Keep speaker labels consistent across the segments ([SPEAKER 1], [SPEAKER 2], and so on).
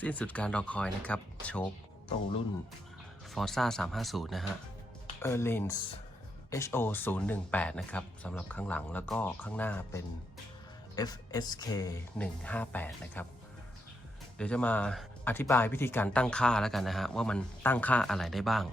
[SPEAKER 1] สิ้นสุดการรอคอย นะครับ โชคตรงรุ่น Forza 350 นะฮะ e r l i n s HO 018นะครับสำหรับข้างหลังแล้วก็ข้างหน้าเป็น FSK 158 นะครับ เดี๋ยวจะมาอธิบายวิธีการตั้งค่าแล้วกันนะฮะว่ามันตั้งค่าอะไรได้บ้าง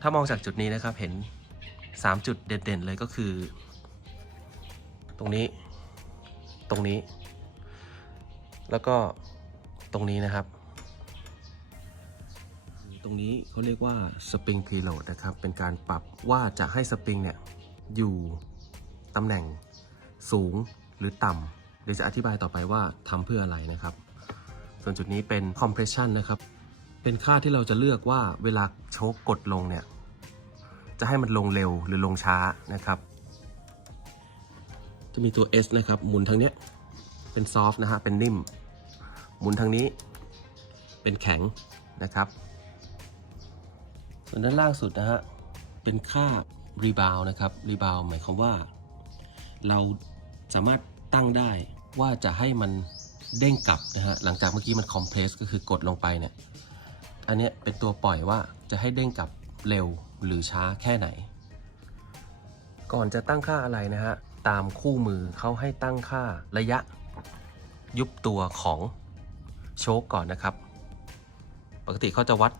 [SPEAKER 1] ถ้ามองจากจุดนี้นะครับ เห็น 3 จุดเด่นๆ เลยก็คือ ตรงนี้ตรงนี้แล้วก็ตรงนี้นะครับ ตรงนี้เขาเรียกว่าสปริงพีโหลดนะครับ เป็นการปรับว่าจะให้สปริงเนี่ย อยู่ตำแหน่งสูงหรือต่ำเดี๋ยวจะอธิบายต่อไปว่าทำเพื่ออะไรนะครับ ส่วนจุดนี้เป็นคอมเพรสชันนะครับ เป็นค่าที่เราจะเลือกว่าเวลาโชกกดลงเนี่ย จะให้มันลงเร็วหรือลงช้านะครับ จะมีตัว S นะครับหมุนทางเนี้ยเป็นซอฟต์นะฮะ เป็นนิ่มหมุนทาง นี้เป็นแข็งนะครับ ส่วนด้านล่างสุดนะฮะ เป็นค่ารีบาวนะครับ รีบาวหมายความว่า เราสามารถตั้งได้ว่าจะให้มันเด้งกลับนะฮะ หลังจากเมื่อกี้มันคอมเพรสก็คือกดลงไปเนี่ย อันนี้เป็นตัวปล่อยว่าจะให้เด้งกลับเร็วหรือช้าแค่ไหน ก่อนจะตั้งค่าอะไรนะฮะ ตามคู่มือเขาให้ตั้งค่าระยะยุบตัวของโชคก่อนนะครับ ปกติเขาจะวัด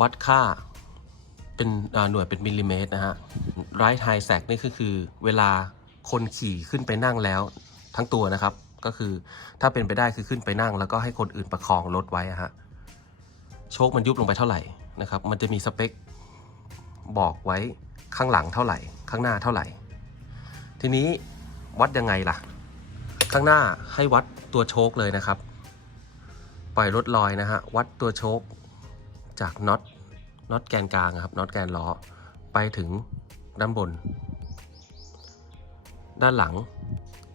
[SPEAKER 1] วัดค่าเป็นหน่วยเป็นมิลลิเมตรนะฮะไรท์ไฮแซกนี่คือคือเวลาคนขี่ขึ้นไปนั่งแล้วทั้งตัวนะครับ ก็คือถ้าเป็นไปได้คือขึ้นไปนั่งแล้วก็ให้คนอื่นประคองรถไว้ฮะ โชคมันยุบลงไปเท่าไหร่นะครับ มันจะมีสเปคบอกไว้ข้างหลังเท่าไหร่ ข้างหน้าเท่าไหร่ ทีนี้วัดยังไงล่ะข้างหน้าให้วัดตัวโชคเลยนะครับปล่อยรถลอย นะฮะ วัดตัวโชคจากน็อต น็อตแกนกลางครับ น็อตแกนล้อไปถึงด้านบน ด้านหลัง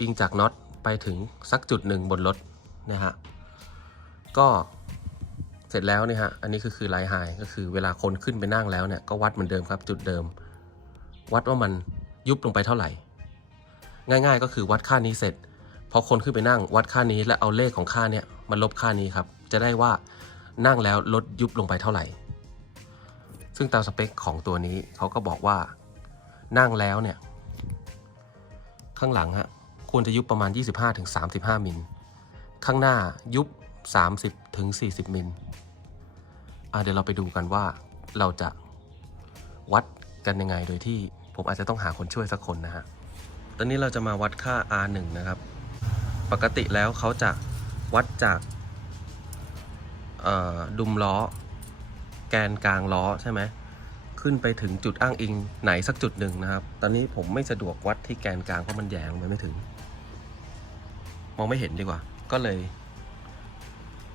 [SPEAKER 1] อิงจากน็อตไปถึงสักจุดหนึ่งบนรถนะฮะ ก็เสร็จแล้วนี่ฮะ อันนี้คือคือไลท์ไฮ ก็คือเวลาคนขึ้นไปนั่งแล้วเนี่ย ก็วัดเหมือนเดิมครับจุดเดิม วัดว่ามันยุบลงไปเท่าไหร่ ง่ายๆก็คือวัดค่านี้เสร็จพอคนขึ้นไปนั่งวัดค่านี้และเอาเลขของค่าเนี่ยมาลบค่านี้ครับ จะได้ว่านั่งแล้วลดยุบลงไปเท่าไหร่ ซึ่งตามสเปคของตัวนี้เขาก็บอกว่า นั่งแล้วเนี่ย ข้างหลังฮะควรจะยุบประมาณ 25-35มิลข้างหน้ายุบ 30-40มิลเดี๋ยวเราไปดูกันว่า เราจะวัดกันยังไงโดยที่ผมอาจจะต้องหาคนช่วยสักคนนะฮะตอนนี้เราจะมาวัดค่า R1 นะครับปกติแล้วเขาจะวัดจากดุมล้อ แกนกลางล้อใช่ไหมขึ้นไปถึงจุดอ้างอิงไหนสักจุดหนึ่งนะครับ ตอนนี้ผมไม่สะดวกวัดที่แกนกลางเพราะมันแยงไปไม่ถึง มองไม่เห็นดีกว่า ก็เลย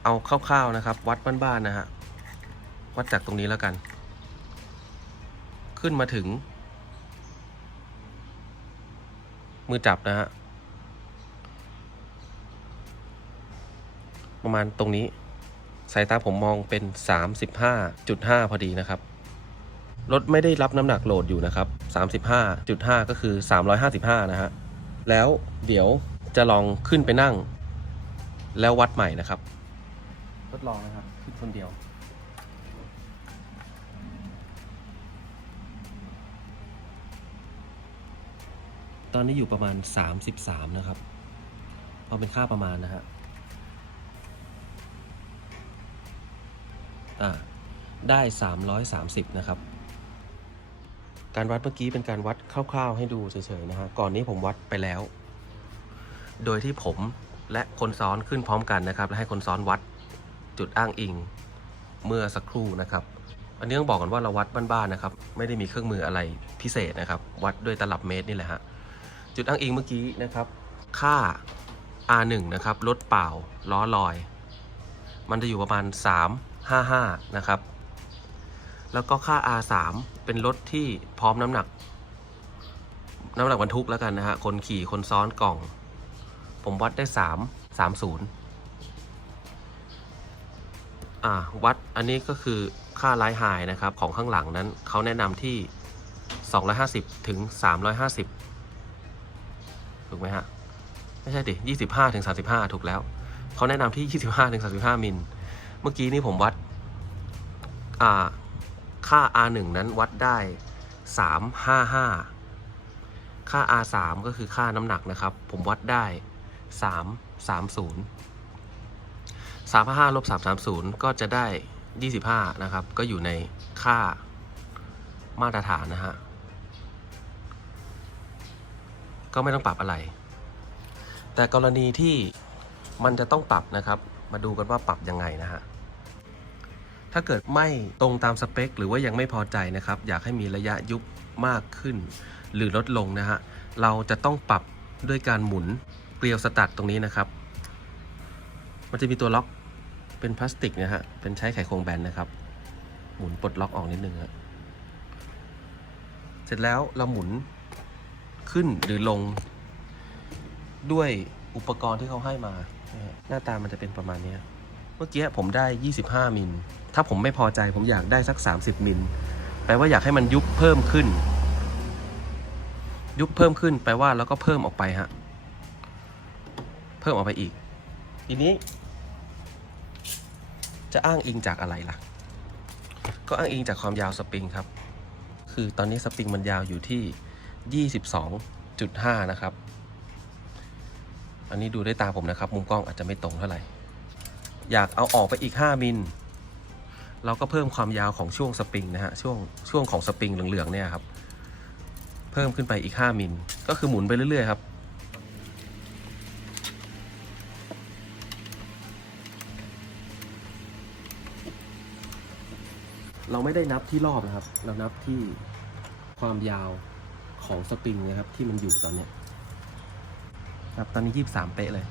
[SPEAKER 1] เอาคร่าวๆนะครับ วัดบ้านๆนะฮะวัดจากตรงนี้แล้วกัน ขึ้นมาถึง มือจับนะฮะประมาณตรงนี้สายตาผมมองเป็น 35.5 พอดีนะครับรถไม่ได้รับน้ำหนักโหลดอยู่นะครับ35.5ก็คือ 355 นะฮะแล้วเดี๋ยวจะลองขึ้นไปนั่ง แล้ววัดใหม่นะครับทดลองนะครับขึ้นคนเดียว ตอนนี้อยู่ประมาณ33 นะครับเอาเป็นค่าประมาณนะฮะอ่าได้ 330 นะครับ การวัดเมื่อกี้เป็นการวัดคร่าวๆ ให้ดูเฉยๆนะฮะ ก่อนนี้ผมวัดไปแล้ว โดยที่ผมและคนซ้อนขึ้นพร้อมกันนะครับ และให้คนซ้อนวัดจุดอ้างอิงเมื่อสักครู่นะครับ อันนี้ต้องบอกก่อนว่าเราวัดบ้านๆนะครับ ไม่ได้มีเครื่องมืออะไรพิเศษนะครับ วัดด้วยตลับเมตรนี่แหละฮะ จุดอ้างอิงเมื่อกี้นะครับ ค่า R1 นะครับ รถเปล่าล้อลอย มันจะอยู่ประมาณ 3 55 นะครับ แล้วก็ค่า R3 เป็นรถที่พร้อมน้ำหนัก น้ำหนักบรรทุกแล้วกัน นะฮะ คนขี่คนซ้อนกล่อง ผมวัดได้ 3 30 อ่าวัดอันนี้ก็คือค่าไลท์ไฮนะ ครับ ของข้างหลังนั้นเขาแนะนำที่ 250 ถึง 350 ถูกไหมฮะ ไม่ ใช่ดิ25 ถึง 35 ถูกแล้วเขาแนะนำที่ 25ถึง35มิลเมื่อกี้นี้ผมวัดค่า R1 นั้นวัดได้ 355 ค่า R3 ก็คือค่าน้ำหนักนะครับ ผมวัดได้ 330 355ลบ330 ก็จะได้ 25 นะครับ ก็อยู่ในค่ามาตรฐานนะฮะ ก็ไม่ต้องปรับอะไร แต่กรณีที่มันจะต้องปรับนะครับมาดูกันว่าปรับยังไงนะฮะ ถ้าเกิดไม่ตรงตามสเปค หรือว่ายังไม่พอใจนะครับ อยากให้มีระยะยุบมากขึ้น หรือลดลงนะฮะเราจะต้องปรับด้วยการหมุนเกลียวสตัดตรงนี้นะครับ มันจะมีตัวล็อกเป็นพลาสติกนะฮะเป็นใช้ไขควงแบนนะครับ หมุนปลดล็อกออกนิดนึงฮะเสร็จแล้วเราหมุนขึ้นหรือลง ด้วยอุปกรณ์ที่เขาให้มาหน้าตามันจะเป็นประมาณนี้ เมื่อกี้ผมได้ 25 มิล ถ้าผมไม่พอใจผมอยากได้สัก 30 มิล แปลว่าอยากให้มันยุบเพิ่มขึ้น ยุบเพิ่มขึ้น แปลว่าแล้วก็เพิ่มออกไปฮะ เพิ่มออกไปอีก ทีนี้ จะอ้างอิงจากอะไรล่ะ ก็อ้างอิงจากความยาวสปริง ครับ คือตอนนี้สปริงมันยาวอยู่ที่ 22.5 นะครับอันนี้ดูได้ตาผมนะครับ มุมกล้องอาจจะไม่ตรงเท่าไหร่อยากเอาออกไปอีก 5มิล เราก็เพิ่มความยาวของช่วงสปริงนะฮะช่วงช่วงของสปริงเหลืองๆเนี่ยครับเพิ่มขึ้นไปอีก5มิลก็คือหมุนไปเรื่อย ๆ ครับ เราไม่ได้นับที่รอบนะครับ เรานับที่ความยาวของสปริงนะครับที่มันอยู่ตอนเนี้ยนครับตอนนี้ 23เป๊ะเลย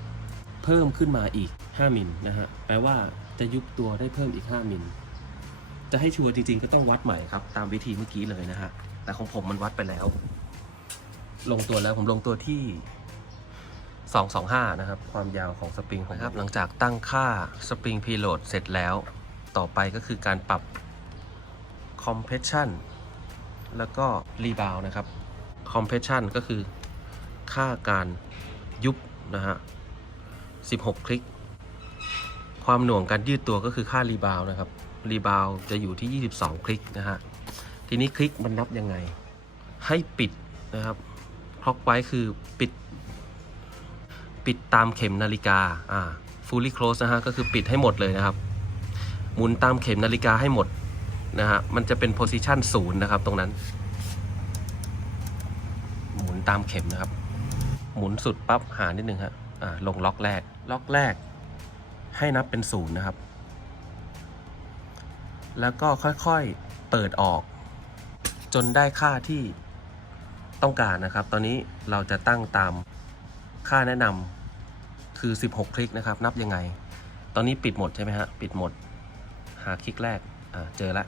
[SPEAKER 1] เพิ่มขึ้นมาอีก 5 มิลนะฮะ แปลว่าจะยุบตัวได้เพิ่มอีก 5 มิล จะให้ชัวร์จริง ๆ ก็ต้องวัดใหม่ครับ ตามวิธีเมื่อกี้เลย นะฮะ แต่ของผมมันวัดไปแล้ว ลงตัวแล้ว ผมลงตัวที่ 225 นะครับ ความยาวของสปริงของครับ หลังจากตั้งค่าสปริงพีโหลดเสร็จแล้ว ต่อไปก็คือการปรับคอมเพรสชันแล้วก็รีบาวนะครับ คอมเพรสชันก็คือค่าการยุบนะฮะ 16 คลิก ความหน่วงการยืดตัวก็คือค่ารีบาวนะครับ รีบาวจะอยู่ที่ 22 คลิก นะฮะ ทีนี้คลิกมัน นับยังไง ให้ปิดนะครับคล็อกไว้คือปิด ปิดตามเข็มนาฬิกา อ่า fully close นะฮะ ก็คือปิดให้หมดเลยนะครับ หมุนตามเข็มนาฬิกาให้หมดนะฮะ มันจะเป็น position 0นะครับตรงนั้นหมุนตามเข็มนะครับหมุนสุดปั๊บหานิดนึงฮะอ่าลงล็อกแรก ล็อกแรกให้นับเป็นศูนย์นะครับ แล้วก็ค่อยๆเปิดออก จนได้ค่าที่ต้องการนะครับ ตอนนี้เราจะตั้งตามค่าแนะนำคือ 16 คลิกนะครับ นับยังไง ตอนนี้ปิดหมดใช่ไหมฮะ ปิดหมดหาคลิกแรกอ่าเจอละ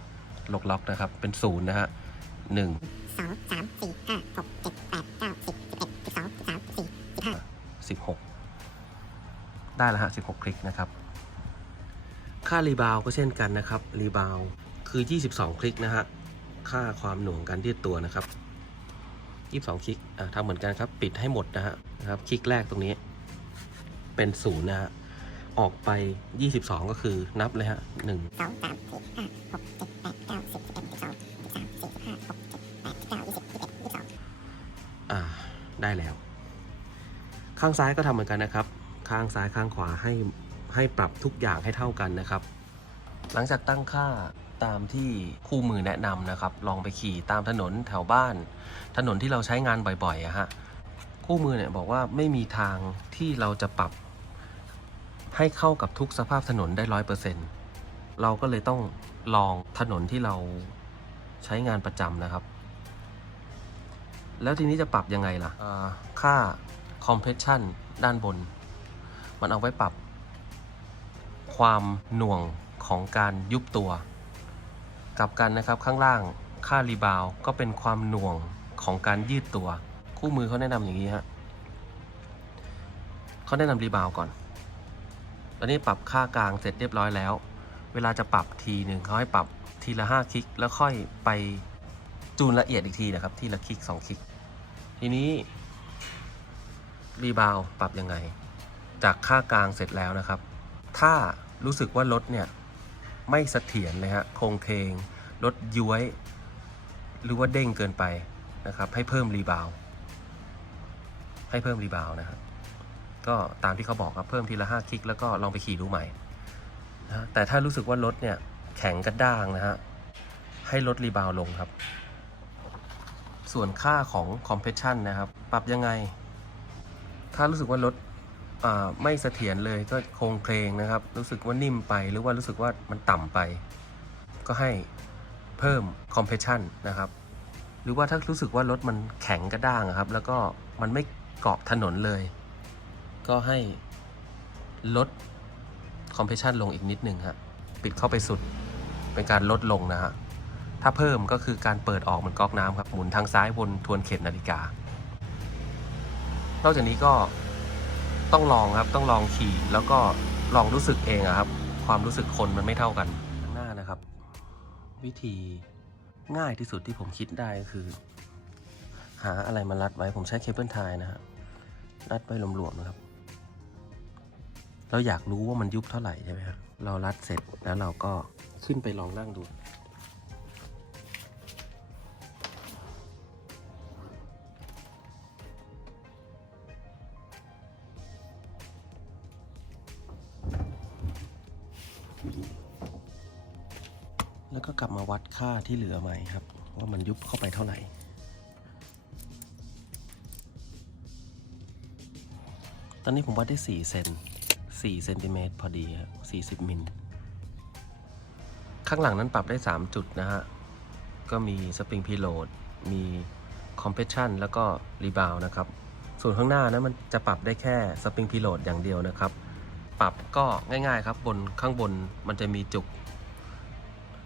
[SPEAKER 1] ลกล็อกนะครับ เป็นศูนย์นะฮะหนึ่งสองสามสี่ห้าหกเจ็ดแปดเก้าสิบ16 ได้แล้วฮะ16 คลิกนะครับ ค่ารีบาว ก็เช่นกันนะครับรีบาวคือ22 คลิกนะฮะ ค่าความหน่วงการยืดตัวนะครับ 22 คลิกอ่าทำเหมือนกันครับ ปิดให้หมดนะฮะนะครับ คลิกแรกตรงนี้ เป็นศูนย์นะฮะออกไป 22 ก็คือนับเลยฮะ1 2 3 4 5 6 7 8 9 10 11 12 13 14 15 16 17 18 19 20 21 22อ่าได้แล้วข้างซ้ายก็ทำเหมือนกันนะครับ ข้างซ้ายข้างขวาให้ให้ปรับทุกอย่างให้เท่ากันนะครับ หลังจากตั้งค่าตามที่คู่มือแนะนำนะครับ ลองไปขี่ตามถนนแถวบ้าน ถนนที่เราใช้งานบ่อยๆอะฮะ คู่มือเนี่ยบอกว่าไม่มีทางที่เราจะปรับ ให้เข้ากับทุกสภาพถนนได้ร้อยเปอร์เซ็นต์เราก็เลยต้องลองถนนที่เราใช้งานประจำนะครับ แล้วทีนี้จะปรับยังไงล่ะะค่าคอมเพรสชันด้านบน มันเอาไว้ปรับ ความหน่วงของการยุบตัว กลับกันนะครับข้างล่างค่า รีบาวก็เป็นความหน่วงของการยืดตัวคู่มือเขาแนะนำอย่างนี้ ฮะเขาแนะนำรีบาวก่อน ตอนนี้ ปรับค่ากลางเสร็จเรียบร้อยแล้ว เวลาจะปรับ ทีหนึ่งเขาให้ ปรับทีละ5คลิกแล้วค่อยไปจูนละเอียดอีกทีนะครับทีละคลิก2คลิกทีนี้รีบาวปรับยังไงจากค่ากลางเสร็จแล้วนะครับ ถ้ารู้สึกว่ารถเนี่ยไม่เสถียรเลยฮะโคงเทงรถย้วยหรือว่าเด้งเกินไปนะครับให้เพิ่มรีบาวให้เพิ่มรีบาวนะครับก็ตามที่เขาบอกครับเพิ่มทีละ 5 คลิกแล้วก็ลองไปขี่ดูใหม่นะแต่ถ้ารู้สึกว่ารถเนี่ยแข็งกระด้างนะฮะให้ลดรีบาวลงครับ ส่วนค่าของคอมเพรสชันนะครับปรับยังไงถ้ารู้สึกว่ารถไม่เสถียรเลยก็โครงเพลงนะครับ รู้สึกว่านิ่มไปหรือว่ารู้สึกว่ามันต่ำไป ก็ให้เพิ่มคอมเพรสชันนะครับ หรือว่าถ้ารู้สึกว่ารถมันแข็งกระด้างครับแล้วก็มันไม่เกาะถนนเลย ก็ให้ลดคอมเพรสชันลงอีกนิดนึงับปิดเข้าไปสุดเป็นการลดลงนะฮะ ถ้าเพิ่มก็คือการเปิดออกเหมือนก๊อกน้ำครับ หมุนทางซ้ายวนทวนเข็มนาฬิกานอกจากนี้ก็ต้องลองครับต้องลองขี่แล้วก็ลองรู้สึกเองครับ ความรู้สึกคนมันไม่เท่ากันข้างหน้านะครับ วิธีง่ายที่สุดที่ผมคิดได้ก็คือ หาอะไรมารัดไว้ผมใช้เคเบิลทายนะฮะรัดไว้หลวมๆนะครับเราอยากรู้ว่ามันยุบเท่าไหร่ใช่ไหมครับเรารัดเสร็จแล้วเราก็ขึ้นไปลองนั่งดูแล้วก็กลับมาวัดค่าที่เหลือใหม่ครับ ว่ามันยุบเข้าไปเท่าไหร่ ตอนนี้ผมวัดได้4เซน4เซนติเมตรพอดีครับ40 มิล ข้างหลังนั้นปรับได้ 3 จุดนะฮะ ก็มีสปริงพีโหลดมีคอมเพรสชันแล้วก็รีบาวนะครับ ส่วนข้างหน้านะมันจะปรับได้แค่สปริงพีโหลดอย่างเดียวนะครับ ปรับก็ง่ายๆครับบนข้างบนมันจะมีจุก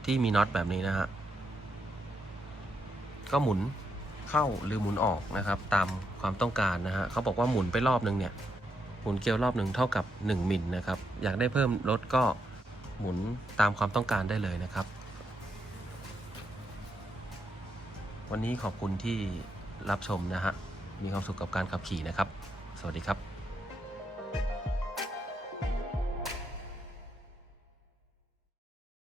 [SPEAKER 1] ที่ มีน็อตแบบนี้นะฮะ ก็หมุนเข้าหรือหมุนออกนะครับ ตามความต้องการนะฮะเขาบอกว่าหมุนไปรอบนึงเนี่ยหมุนเกลียวรอบหนึ่งเท่ากับ 1มิลนะครับ อยากได้เพิ่มลดก็หมุนตามความต้องการได้เลยนะครับ วันนี้ขอบคุณที่รับชมนะฮะ มีความสุขกับการขับขี่นะครับ สวัสดีครับ